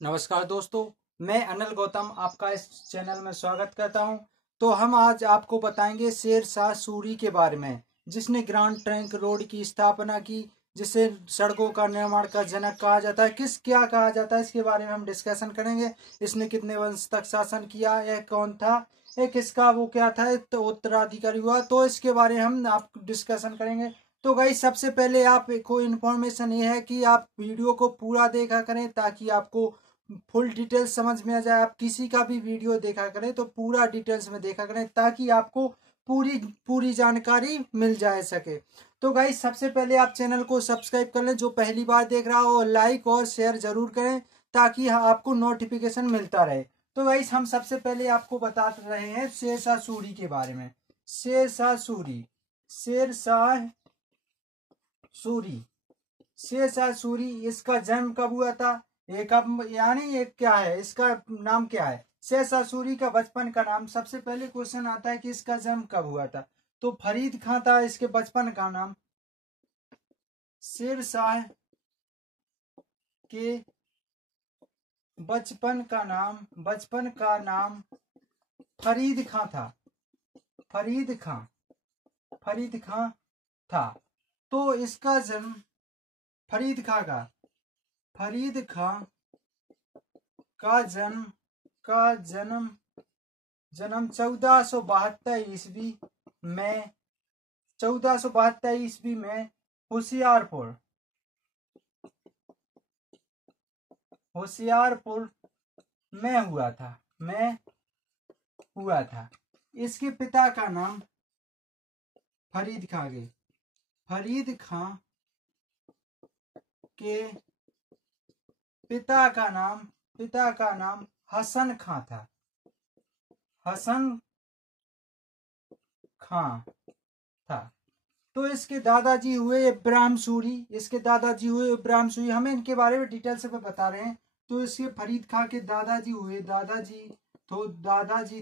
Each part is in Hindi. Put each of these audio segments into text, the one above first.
नमस्कार दोस्तों, मैं अनिल गौतम आपका इस चैनल में स्वागत करता हूं। तो हम आज आपको बताएंगे शेर शाह सूरी के बारे में, जिसने ग्रांड ट्रंक रोड की स्थापना की, जिसे सड़कों का निर्माण का जनक कहा जाता है। क्या कहा जाता है, इसके बारे में हम डिस्कशन करेंगे। इसने कितने वंश तक शासन किया, यह कौन था, एक किसका वो क्या था, एक तो उत्तराधिकारी हुआ, तो इसके बारे में हम आप डिस्कशन करेंगे। तो गाइस, सबसे पहले आपको इन्फॉर्मेशन ये है कि आप वीडियो को पूरा देखा करें, ताकि आपको फुल डिटेल्स समझ में आ जाए। आप किसी का भी वीडियो देखा करें तो पूरा डिटेल्स में देखा करें, ताकि आपको पूरी पूरी जानकारी मिल जाए सके। तो गाइस, सबसे पहले आप चैनल को सब्सक्राइब कर लें, जो पहली बार देख रहा हो, लाइक और शेयर जरूर करें, ताकि आपको नोटिफिकेशन मिलता रहे। तो गाइस, हम सबसे पहले आपको बता रहे हैं शेर शाह सूरी के बारे में। शेर शाह सूरी, शेर शाह सूरी, शेर शाह सूरी, इसका जन्म कब हुआ था, ये कब, यानी ये क्या है, इसका नाम क्या है। शेर शाह सूरी का बचपन का नाम, सबसे पहले क्वेश्चन आता है कि इसका जन्म कब हुआ था। तो फरीद खां था इसके बचपन का नाम। शेर शाह के बचपन का नाम फरीद खां था। फरीद खां, फरीद खां था। तो इसका जन्म फरीद खां का फरीद खां का जन्म का जन्म जन्म 1472 ईस्वी में 1472 ईस्वी में होशियारपुर होशियारपुर में हुआ था। इसके पिता का नाम फरीद खां के पिता का नाम हसन खां था। हसन खां था। तो इसके दादाजी हुए इब्राहिम सूरी। हमें इनके बारे में डिटेल से बता रहे हैं। तो इसके फरीद खां के दादाजी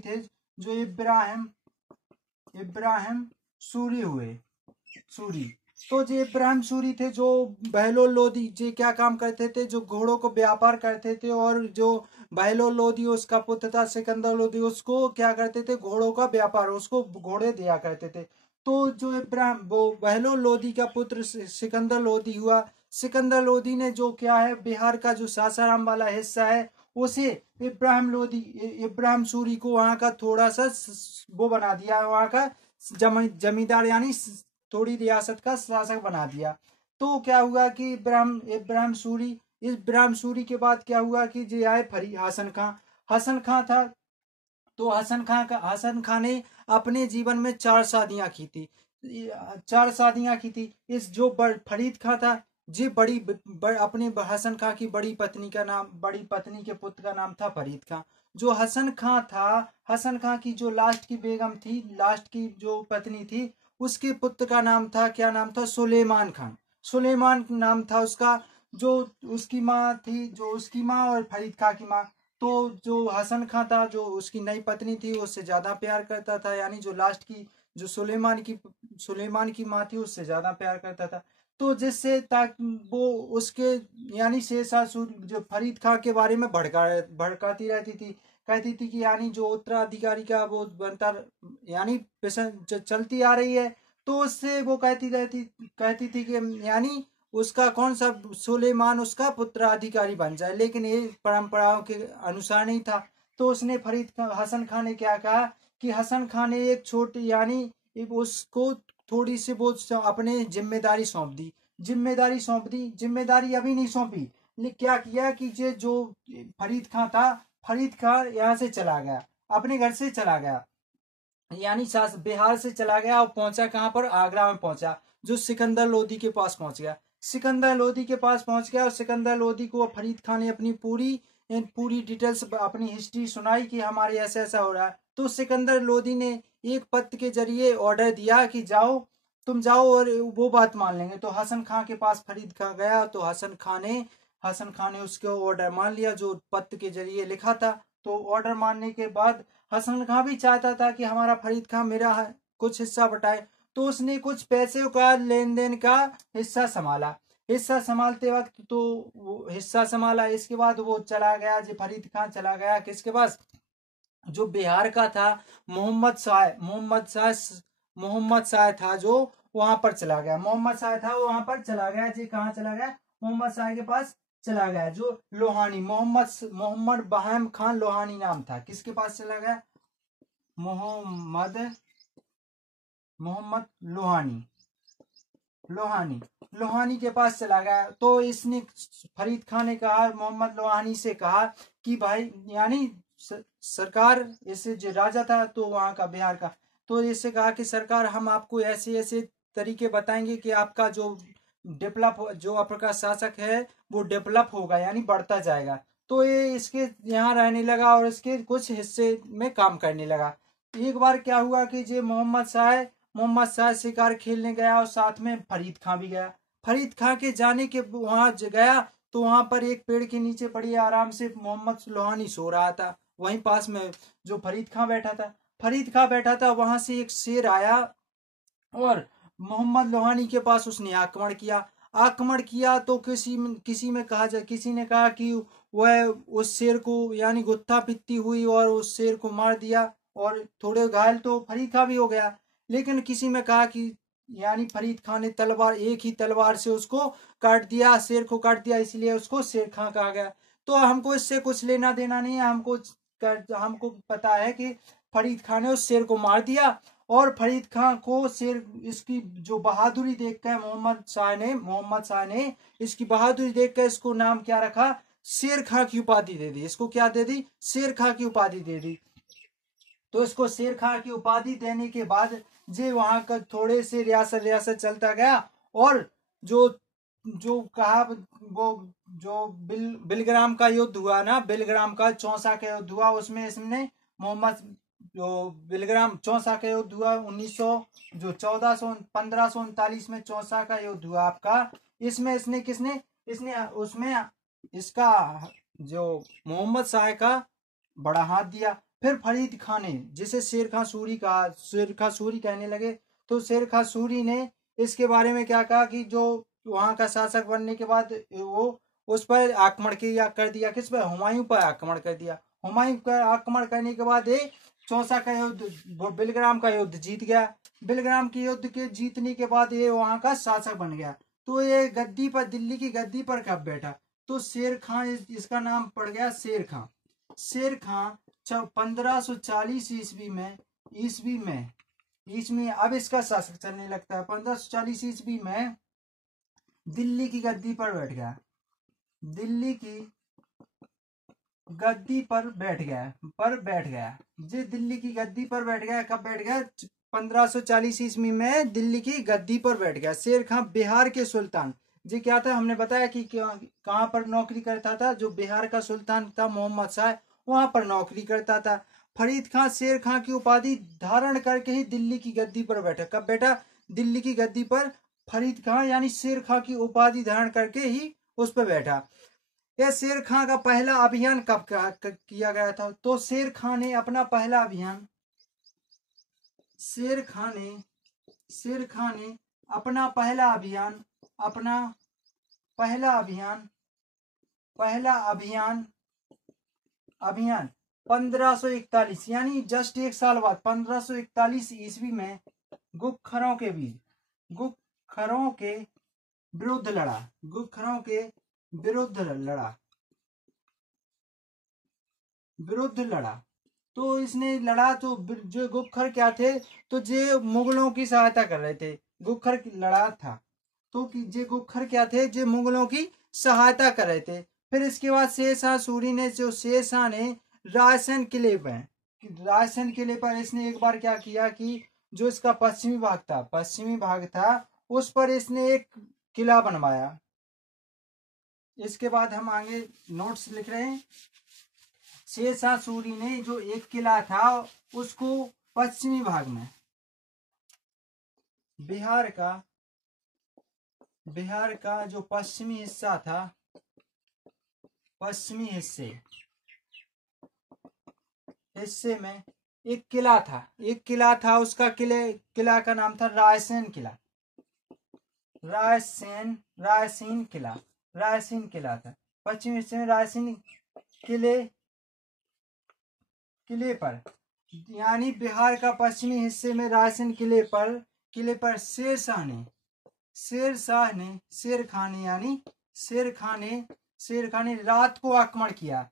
थे जो इब्राहिम सूरी। तो जो इब्राहिम सूरी थे, जो बहलोल लोदी, जो क्या काम करते थे, जो घोड़ों को व्यापार करते थे, और जो बहलोल लोदी उसका पुत्र था सिकंदर लोदी, उसको क्या करते थे, घोड़ों का व्यापार, उसको घोड़े दिया करते थे। तो जो इब्राहिम, वो बहलोल लोदी का पुत्र सिकंदर लोदी हुआ। सिकंदर लोदी ने जो क्या है, बिहार का जो सासाराम वाला हिस्सा है, उसे इब्राहिम सूरी को वहां का थोड़ा सा वो बना दिया, वहां का जमींदार, यानी थोड़ी रियासत का शासक बना दिया। तो क्या हुआ कि इब्राहिम सूरी के बाद क्या हुआ कि जो आए फरी हसन खां था। तो हसन खां ने अपने जीवन में 4 शादियां की थी। इस जो फरीद खां था, जी अपने हसन खां की बड़ी पत्नी के पुत्र का नाम था फरीद खां। जो हसन खां था, हसन खां की जो लास्ट की जो पत्नी थी, उसके पुत्र का नाम था, क्या नाम था, सुलेमान खान। सुलेमान नाम था उसका। जो उसकी माँ और फरीद खां की माँ, तो जो हसन खां था, जो उसकी नई पत्नी थी, उससे ज्यादा प्यार करता था, यानी जो लास्ट की जो सुलेमान की माँ थी, उससे ज्यादा प्यार करता था। तो जिससे ताकि वो उसके, यानी शेरशाह सूरी जो फरीद खां के बारे में भड़काती रहती थी। कहती थी कि यानी जो उत्तराधिकारी का वो यानी चलती आ रही है। तो उससे वो कहती थी कि यानी उसका कौन सा सुलेमान उसका पुत्राधिकारी बन जाए, लेकिन ये परंपराओं के अनुसार नहीं था। तो हसन खान ने क्या कहा कि हसन खान ने एक छोटी, यानी उसको थोड़ी सी वो अपने जिम्मेदारी अभी नहीं सौंपी। क्या किया कि जो फरीद खां था, फरीद खां यहाँ से चला गया, अपने घर से चला गया, यानी बिहार से चला गया, और पहुंचा कहाँ पर, आगरा में पहुंचा। जो सिकंदर लोदी के पास पहुंच गया। और सिकंदर लोदी को फरीद खान ने अपनी पूरी डिटेल्स, अपनी हिस्ट्री सुनाई कि हमारे ऐसा ऐसा हो रहा है। तो सिकंदर लोदी ने एक पत्र के जरिए ऑर्डर दिया कि तुम जाओ और वो बात मान लेंगे। तो हसन खां के पास फरीद खां गया, तो हसन खां ने उसको ऑर्डर मान लिया, जो पत्र के जरिए लिखा था। तो ऑर्डर मानने के बाद हसन खां भी चाहता था कि हमारा फरीद खां मेरा कुछ हिस्सा बटाए। तो उसने कुछ पैसे का लेन देन का हिस्सा संभाला। हिस्सा संभालते वक्त तो वो हिस्सा संभाला, इसके बाद वो चला गया जी, फरीद खान चला गया किसके पास, जो बिहार का था मोहम्मद शाह था, जो वहां पर चला गया, मोहम्मद शाह था वो वहां पर चला गया जी। कहाँ चला गया, मोहम्मद शाह के पास चला गया। जो लोहानी, मोहम्मद मोहम्मद बहाम खान लोहानी नाम था, किसके पास चला गया, मोहम्मद मोहम्मद लोहानी लोहानी लोहानी के पास चला गया। तो इसने, फरीद खान ने कहा मोहम्मद लोहानी से कहा कि भाई, यानी सरकार, इससे जो राजा था तो वहां का बिहार का, तो इससे कहा कि सरकार हम आपको ऐसे ऐसे तरीके बताएंगे कि आपका जो डेवलप, जो आपका शासक है वो डेवलप होगा, यानी बढ़ता जाएगा। तो ये इसके यहाँ रहने लगा और इसके कुछ हिस्से में काम करने लगा। एक बार क्या हुआ कि जो मोहम्मद शाह शिकार खेलने गया और साथ में फरीद खां भी गया। फरीद खां के जाने के वहां गया तो वहां पर एक पेड़ के नीचे बड़ी आराम से मोहम्मद लोहानी सो रहा था, वहीं पास में जो फरीद खां बैठा था। फरीद खां बैठा था, वहां से एक शेर आया और मोहम्मद लोहानी के पास उसने आक्रमण किया तो किसी ने कहा कि वह उस शेर को, यानी गुत्था पित्ती हुई और उस शेर को मार दिया, और थोड़े घायल तो फरीद खां भी हो गया। लेकिन किसी में कहा कि, यानी फरीद खां ने एक ही तलवार से उसको काट दिया, शेर को काट दिया, इसलिए उसको शेर खां कहा गया। तो हमको इससे कुछ लेना देना नहीं है, हमको पता है कि फरीद खां ने उस शेर को मार दिया। और फरीद खां को शेर, इसकी जो बहादुरी देखकर मोहम्मद शाह ने इसकी बहादुरी देखकर इसको नाम क्या रखा, शेर खां की उपाधि दे दी। इसको क्या दे दी, शेर खां की उपाधि दे दी। तो इसको शेर खां की उपाधि देने के बाद जे वहां का थोड़े से रियासत रियासत चलता गया, और जो जो कहा वो जो बिलग्राम का युद्ध हुआ ना, बिलग्राम का चौसा का युद्ध हुआ, उसमें इसने मोहम्मद, जो बिलग्राम चौसा का युद्ध हुआ 1900, जो 1539 में चौसा का युद्ध हुआ आपका, इसमें इसने किसने, इसने उसमें इसका जो मोहम्मद शाह का बड़ा हाथ दिया। फिर फरीद खान ने, जिसे शेर खां सूरी कहने लगे, तो शेर खां सूरी ने इसके बारे में क्या कहा कि जो वहां का शासक बनने के बाद वो उस पर आक्रमण किया कर दिया, किस पर, हुमायूं पर आक्रमण कर दिया। हुमायूं पर आक्रमण करने के बाद ये चौसा का युद्ध, बिलग्राम का युद्ध जीत गया। बिलग्राम के युद्ध के जीतने के बाद ये वहां का शासक बन गया। तो ये गद्दी पर, दिल्ली की गद्दी पर कब बैठा, तो शेर खां, इसका नाम पड़ गया शेर खां। शेर खां 1540 ईस्वी में अब इसका शासक चलने लगता है। 1540 ईस्वी में दिल्ली की गद्दी पर बैठ गया, दिल्ली की गद्दी पर बैठ गया जी, दिल्ली की गद्दी पर बैठ गया। कब बैठ गया, 1540 ईस्वी में दिल्ली की गद्दी पर बैठ गया शेर खां, बिहार के सुल्तान। जी क्या था, हमने बताया कि कहाँ पर नौकरी करता था, जो बिहार का सुल्तान था मोहम्मद शाह, वहां पर नौकरी करता था। फरीद खां शेर खां की उपाधि धारण करके ही दिल्ली की गद्दी पर बैठा। कब बैठा, दिल्ली की गद्दी पर फरीद खां, यानी शेर खां की उपाधि धारण करके ही उस पर बैठा। यह शेर खां का पहला अभियान कब किया गया था, तो शेर खां ने अपना पहला अभियान, शेर खां ने अपना पहला अभियान अपना पहला अभियान पहला अभियान अभियान 1541, यानी जस्ट एक साल बाद 1541 ईस्वी में गुखरों के विरुद्ध लड़ा गुखरों के विरुद्ध लड़ा। तो इसने लड़ा, तो जो गुखर क्या थे, तो जे मुगलों की सहायता कर रहे थे, गुखर लड़ा था। तो जे गुखर क्या थे, जे मुगलों की सहायता कर रहे थे। फिर इसके बाद शेर शाह ने रायसेन किले पर इसने एक बार क्या किया कि जो इसका पश्चिमी भाग था उस पर इसने एक किला बनवाया। इसके बाद हम आगे नोट्स लिख रहे हैं। शेर शाह सूरी ने जो एक किला था उसको पश्चिमी भाग में, बिहार का जो पश्चिमी हिस्सा था, पश्चिमी हिस्से में एक किला था। उसका किला का नाम था रायसेन किला। रायसीन किला था। पश्चिमी हिस्से में रायसीन किले पर, यानी बिहार का पश्चिमी हिस्से में रायसीन किले पर शेर खान ने रात को आक्रमण किया।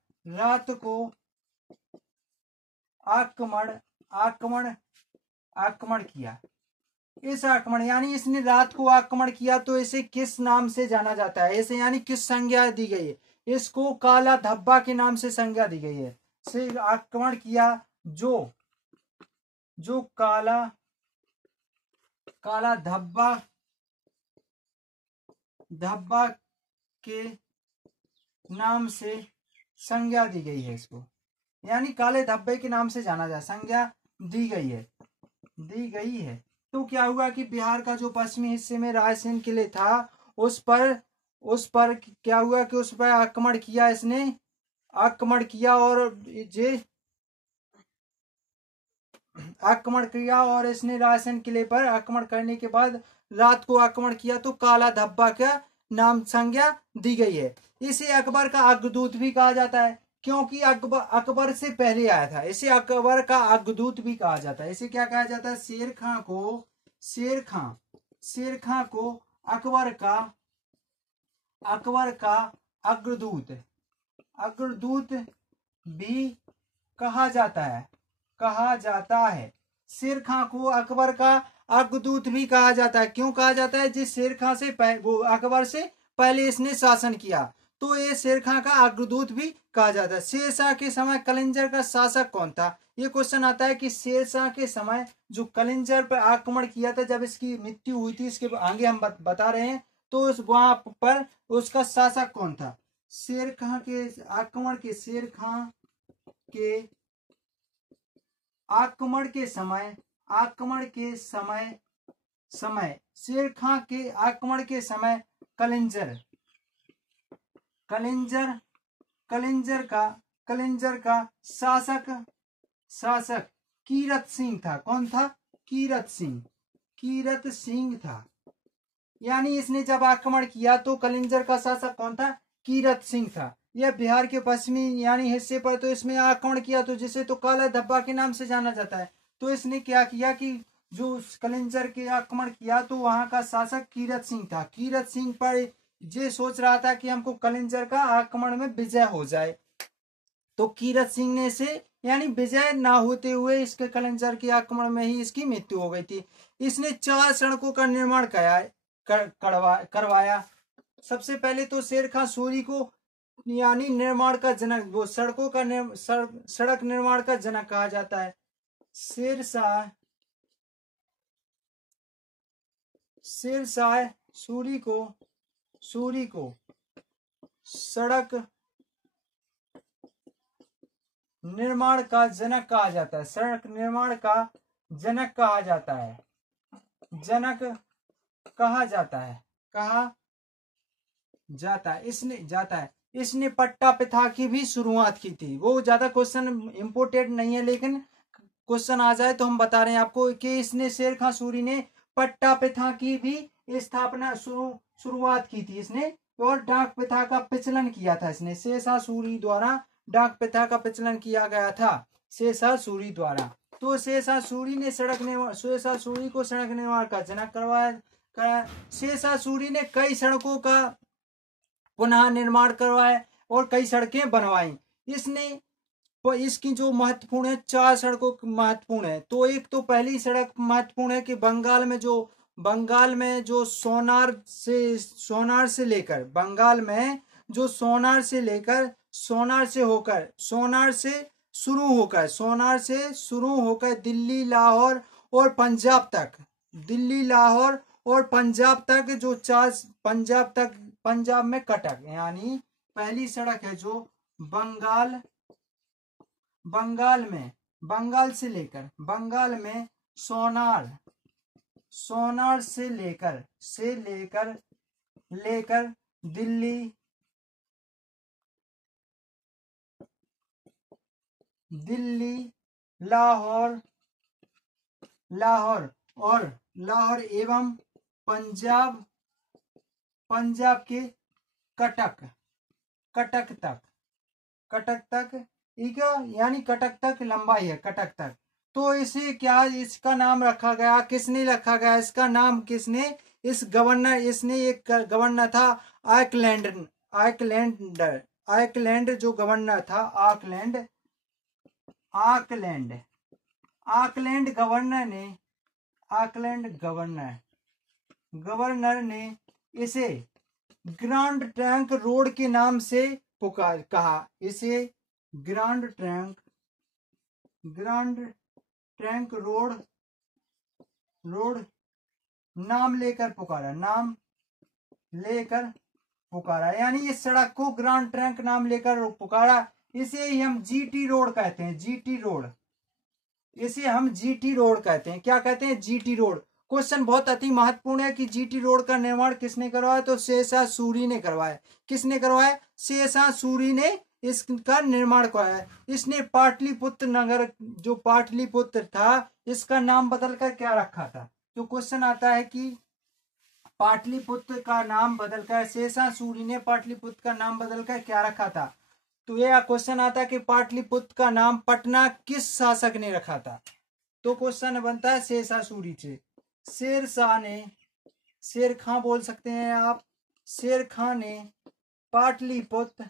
आक्रमण किया। इस आक्रमण यानी इसने रात को आक्रमण किया, तो इसे किस नाम से जाना जाता है, इसे यानी किस संज्ञा दी गई है? इसको काला धब्बा के नाम से संज्ञा दी गई है। से आक्रमण किया जो काला धब्बा के नाम से संज्ञा दी गई है। इसको यानी काले धब्बे के नाम से जाना जाए, संज्ञा दी गई है। तो क्या हुआ कि बिहार का जो पश्चिमी हिस्से में रायसेन किले था, उस पर क्या हुआ कि उस पर आक्रमण किया इसने, और इसने रायसेन किले पर आक्रमण करने के बाद रात को आक्रमण किया, तो काला धब्बा का नाम संज्ञा दी गई है। इसे अकबर का अग्रदूत भी कहा जाता है, क्योंकि अकबर से पहले आया था। इसे अकबर का अग्रदूत भी कहा जाता है। इसे क्या कहा जाता है? शेर खां को अकबर का अग्रदूत भी कहा जाता है। शेर खां को अकबर का अग्रदूत भी कहा जाता है। क्यों कहा जाता है? जिस शेर खां से अकबर से पहले इसने शासन किया, तो ये शेर खां का अग्रदूत भी कहा जाता है। शेरशाह के समय कलिंजर का शासक कौन था? ये क्वेश्चन आता है कि शेरशाह के समय जो कलिंजर पर आक्रमण किया था, जब इसकी मृत्यु हुई थी, इसके आगे हम बता रहे हैं, तो उस वहां पर उसका शासक कौन था? शेर खां के आक्रमण के समय कलिंजर का शासक कीरत सिंह था। कौन था? कीरत सिंह था। यानी इसने जब आक्रमण किया, तो कलिंजर का शासक कौन था? कीरत सिंह था। यह बिहार के पश्चिमी यानी हिस्से पर तो इसमें आक्रमण किया, तो जिसे तो काला धब्बा के नाम से जाना जाता है। तो इसने क्या किया कि जो कलिंजर के आक्रमण किया, तो वहां का शासक कीरत सिंह था। कीरत सिंह पर ये सोच रहा था कि हमको कलिंजर का आक्रमण में विजय हो जाए, तो कीरत सिंह ने इसे यानी विजय ना होते हुए इसके कलिंजर के आक्रमण में ही इसकी मृत्यु हो गई थी। इसने 4 सड़कों का निर्माण करवाया। सबसे पहले तो शेर खां सूरी को यानी निर्माण का जनक, वो सड़क निर्माण का जनक कहा जाता है। शेरशाह सूरी को सड़क निर्माण का जनक कहा जाता है। सड़क निर्माण का जनक कहा जाता है। इसने पट्टा प्रथा की भी शुरुआत की थी। वो ज्यादा क्वेश्चन इंपोर्टेंट नहीं है, लेकिन क्वेश्चन आ जाए तो हम बता रहे हैं आपको कि इसने शेर खां सूरी ने पट्टा प्रथा की भी स्थापना शुरुआत की थी इसने, और डाक प्रथा का प्रचलन किया था इसने। शेरशाह सूरी द्वारा डाक प्रथा का प्रचलन किया गया था, शेरशाह सूरी द्वारा। तो शेरशाह सूरी को सड़क निर्माण का जनक करवाया। शेरशाह सूरी ने कई सड़कों का पुनः निर्माण करवाया और कई सड़कें बनवाई। इसकी जो महत्वपूर्ण है, 4 सड़कों महत्वपूर्ण है। तो एक तो पहली सड़क महत्वपूर्ण है कि बंगाल में जो सोनार से लेकर शुरू होकर दिल्ली, लाहौर और पंजाब तक जो 4 पंजाब में कटक, यानी पहली सड़क है जो बंगाल में सोनार से लेकर दिल्ली, लाहौर एवं पंजाब के कटक तक ठीक है, यानी कटक तक लंबाई है, कटक तक। तो इसे क्या, इसका नाम रखा गया, किसने रखा गया इसका नाम, किसने, इस गवर्नर, इसने एक गवर्नर था आकलैंड जो गवर्नर था, आकलैंड गवर्नर ने इसे ग्रांड ट्रंक रोड के नाम से कहा, इसे ग्रांड ट्रंक रोड नाम लेकर पुकारा, यानी इस सड़क को ग्रांड ट्रंक नाम लेकर पुकारा। इसे ही हम जीटी रोड कहते हैं, क्या कहते हैं, जीटी रोड। क्वेश्चन बहुत अति महत्वपूर्ण है कि जीटी रोड का निर्माण किसने करवाया, तो शेरशाह सूरी ने करवाया। किसने करवाया, शेरशाह सूरी ने इसका निर्माण कराया। इसने पाटलिपुत्र नगर, जो पाटलिपुत्र था, इसका नाम बदलकर क्या रखा था। जो क्वेश्चन आता है कि पाटलिपुत्र का नाम बदलकर, शेरशाह सूरी ने पाटलिपुत्र का नाम बदलकर क्या रखा था। तो यह क्वेश्चन आता है कि पाटलिपुत्र का नाम पटना किस शासक ने रखा था। तो क्वेश्चन बनता है शेरशाह सूरी से। शेरशाह ने, शेर खां बोल सकते हैं आप, शेर खां ने पाटलिपुत्र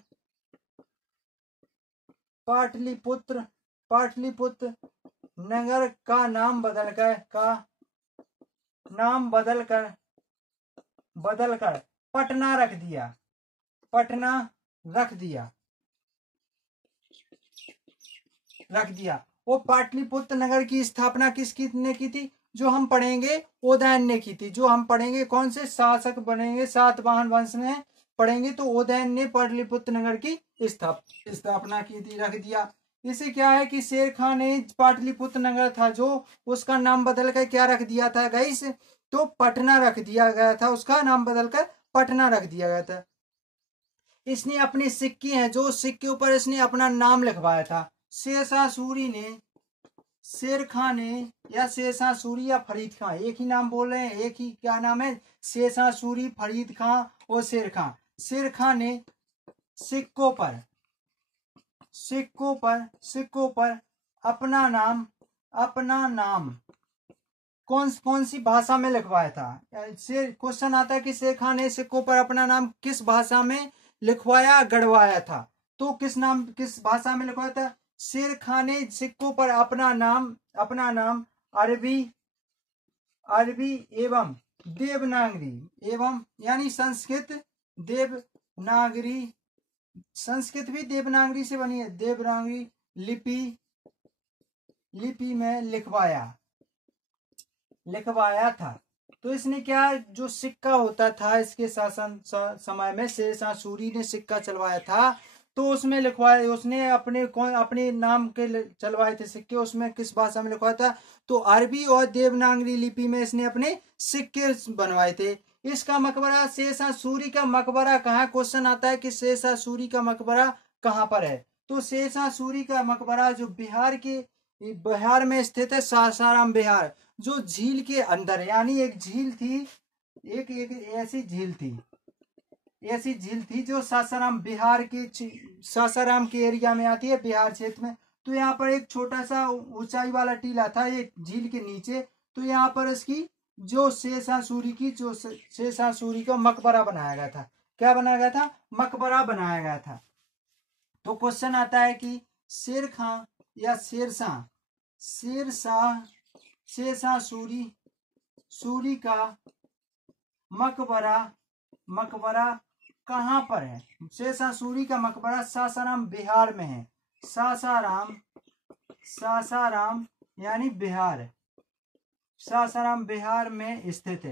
नगर का नाम बदलकर पटना रख दिया। वो पाटलिपुत्र नगर की स्थापना किसने की थी, जो हम पढ़ेंगे उदयन ने की थी। जो हम पढ़ेंगे कौन से शासक बनेंगे, सातवाहन वंश में पढ़ेंगे, तो उदयन ने पाटलिपुत्र नगर की स्थापना की थी, रख दिया। इसे क्या है कि शेर खान ने पाटलिपुत्र नगर था जो, उसका नाम बदलकर क्या रख दिया था गाइस, तो पटना रख दिया गया था, उसका नाम बदलकर पटना रख दिया गया था। इसने अपने सिक्के हैं, जो सिक्के ऊपर इसने अपना नाम लिखवाया था। शेरशाह सूरी ने, शेर खां ने, या शेरशाह सूरी या फरीद खां, एक ही नाम बोल रहे हैं, एक ही क्या नाम है, शेरशाह सूरी, फरीद खां और शेर खां। शेर खां ने सिक्कों पर अपना नाम कौन सी भाषा में लिखवाया था। क्वेश्चन आता है कि शेर खां ने सिक्कों पर अपना नाम किस भाषा में लिखवाया, गढ़वाया था। तो किस भाषा में लिखवाया था। शेर खां ने सिक्कों पर अपना नाम अरबी एवं देवनागरी यानी संस्कृत भी देवनागरी से बनी है, देवनागरी लिपि में लिखवाया था। तो इसने क्या, जो सिक्का होता था इसके शासन समय में शेरशाह सूरी ने सिक्का चलवाया था, तो उसमें लिखवाया, उसने अपने नाम के चलवाए थे सिक्के, उसमें किस भाषा में लिखवाया था, तो अरबी और देवनागरी लिपि में इसने अपने सिक्के बनवाए थे। इसका मकबरा, शेरशाह सूरी का मकबरा कहाँ, क्वेश्चन आता है कि शेरशाह सूरी का मकबरा कहाँ पर है। तो शेरशाह सूरी का मकबरा जो बिहार में स्थित है, सासाराम बिहार, जो झील के अंदर, यानी एक झील थी, एक ऐसी झील थी जो सासाराम के एरिया में आती है, बिहार क्षेत्र में। तो यहाँ पर एक छोटा सा ऊंचाई वाला टीला था एक झील के नीचे, तो यहाँ पर इसकी जो शेरशाह सूरी का मकबरा बनाया गया था। क्या बनाया गया था, मकबरा बनाया गया था। तो क्वेश्चन आता है कि शेर खां या शेरशाह सूरी का मकबरा कहाँ पर है। शेरशाह सूरी का मकबरा सासाराम बिहार में है, सासाराम यानी बिहार, सासाराम बिहार में स्थित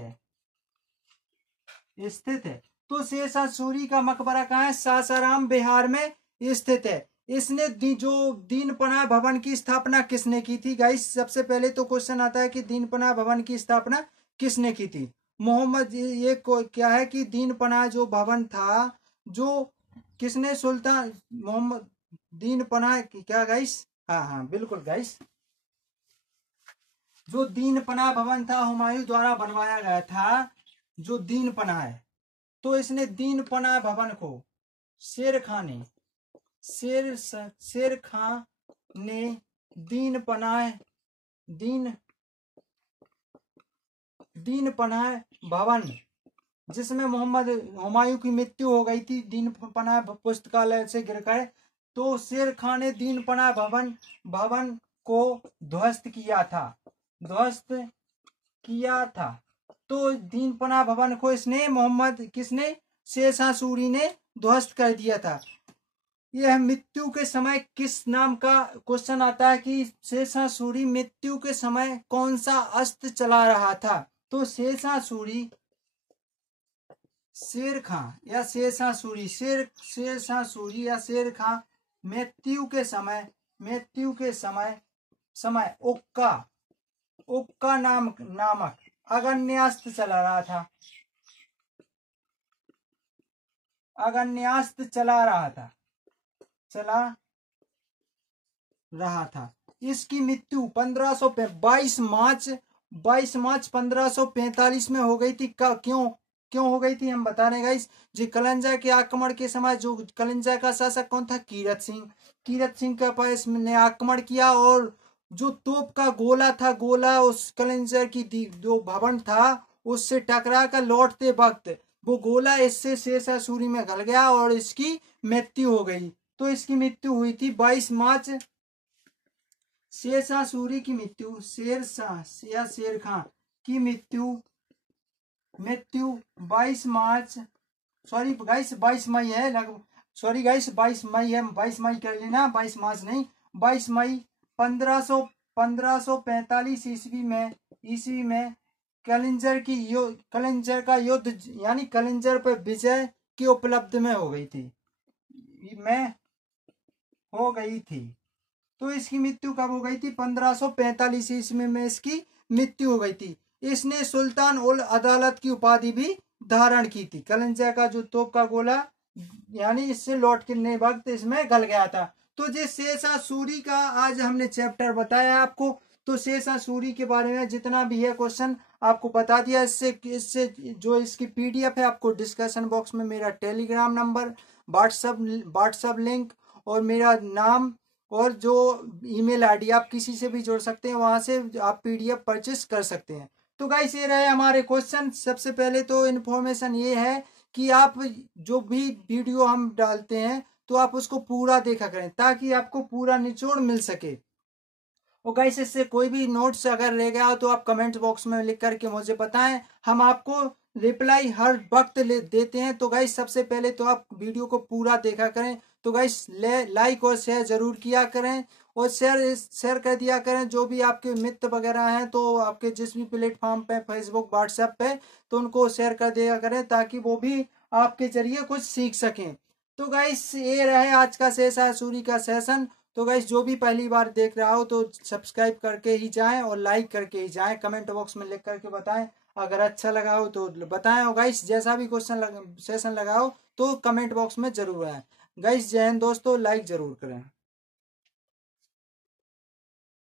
है। तो शेरशाह सूरी का मकबरा कहाँ है, सासाराम बिहार में स्थित है। इसने जो दीनपनाह भवन की स्थापना किसने की थी गाइस। सबसे पहले तो क्वेश्चन आता है कि दीनपनाह भवन की स्थापना किसने की थी। मोहम्मद, ये क्या है कि दीनपनाह जो भवन था, जो किसने, सुल्तान मोहम्मद दीनपनाह, क्या गाइस, हाँ बिल्कुल गाइस, जो दीनपनाह भवन था हुमायूं द्वारा बनवाया गया था। जो दीनपनाह है, तो इसने दीन पनाह भवन को शेर खां ने शेर खां ने दीन पनाह भवन, जिसमें मोहम्मद हुमायूं की मृत्यु हो गई थी दीन पनाह पुस्तकालय से गिरकर, तो शेर खां ने दीन पनाह भवन को ध्वस्त किया था। तो दीन पनाह भवन को किसने शेर शाह सूरी ने ध्वस्त कर दिया था। यह मृत्यु के समय किस नाम का क्वेश्चन आता है कि शेर शाह सूरी मृत्यु के समय कौन सा अस्त्र चला रहा था। तो शेर शाह सूरी शेर खां या शेर शाह सूरी या शेर खां मृत्यु के समय उक्का नामक अगन्यास्त्र चला रहा था। इसकी मृत्यु 22 मार्च 1545 में हो गई थी। क्यों हो गई थी हम बता रहे हैं गाइस। जी कलिंजा के आक्रमण के समय जो कलिंजा का शासक कौन था, कीरत सिंह के पास ने आक्रमण किया, और जो तोप का गोला उस कलिंजा की जो भवन था उससे टकरा कर लौटते वक्त वो गोला इससे शेर शाह सूरी में गल गया और इसकी मृत्यु हो गई। तो इसकी मृत्यु हुई थी 22 मार्च। शेर शाह सूरी की मृत्यु, शेर खां की मृत्यु 22 मार्च, सॉरी गाइस 22 मई है, 22 मई है, 22 मई कर लेना, 22 मार्च नहीं, 22 मई 1545 ईस्वी में कलिंजर का युद्ध यानी कलिंजर पर विजय की उपलब्ध में हो गई थी। तो इसकी मृत्यु कब हो गई थी, 1545 ईस्वी में इसकी मृत्यु हो गई थी। इसने सुल्तान उल अदालत की उपाधि भी धारण की थी। कलिंजा का जो तोप का गोला यानी इससे लौटने वक्त इसमें गल गया था। तो ये शेर शाह सूरी का आज हमने चैप्टर बताया आपको। तो शेर शाह सूरी के बारे में जितना भी है क्वेश्चन आपको बता दिया। इससे जो इसकी पीडीएफ है आपको डिस्कशन बॉक्स में मेरा टेलीग्राम नंबर, व्हाट्सएप लिंक और मेरा नाम और जो ईमेल आईडी आप किसी से भी जोड़ सकते हैं, वहां से आप पीडीएफ परचेस कर सकते हैं। तो गाइस ये रहे हमारे क्वेश्चन। सबसे पहले तो इन्फॉर्मेशन ये है कि आप जो भी वीडियो हम डालते हैं तो आप उसको पूरा देखा करें ताकि आपको पूरा निचोड़ मिल सके। और गाइस इससे कोई भी नोट्स अगर रह गया हो तो आप कमेंट बॉक्स में लिख करके मुझे बताएं, हम आपको रिप्लाई हर वक्त देते हैं। तो गाइस सबसे पहले तो आप वीडियो को पूरा देखा करें। तो गाइस लाइक और शेयर जरूर किया करें और शेयर कर दिया करें। जो भी आपके मित्र वगैरह हैं तो आपके जिस भी प्लेटफॉर्म पे, फेसबुक, व्हाट्सएप पे, तो उनको शेयर कर दिया करें ताकि वो भी आपके जरिए कुछ सीख सकें। तो गाइस ये रहे आज का शेर शाह सूरी का सेशन। तो गाइस जो भी पहली बार देख रहा हो तो सब्सक्राइब करके ही जाएं और लाइक करके ही जाएं। कमेंट बॉक्स में लिख करके बताएं अगर अच्छा लगा हो तो बताएं। और गाइस जैसा भी सेशन लगा हो तो कमेंट बॉक्स में जरूर आए। गाइस जय हिंद दोस्तों, लाइक जरूर करें।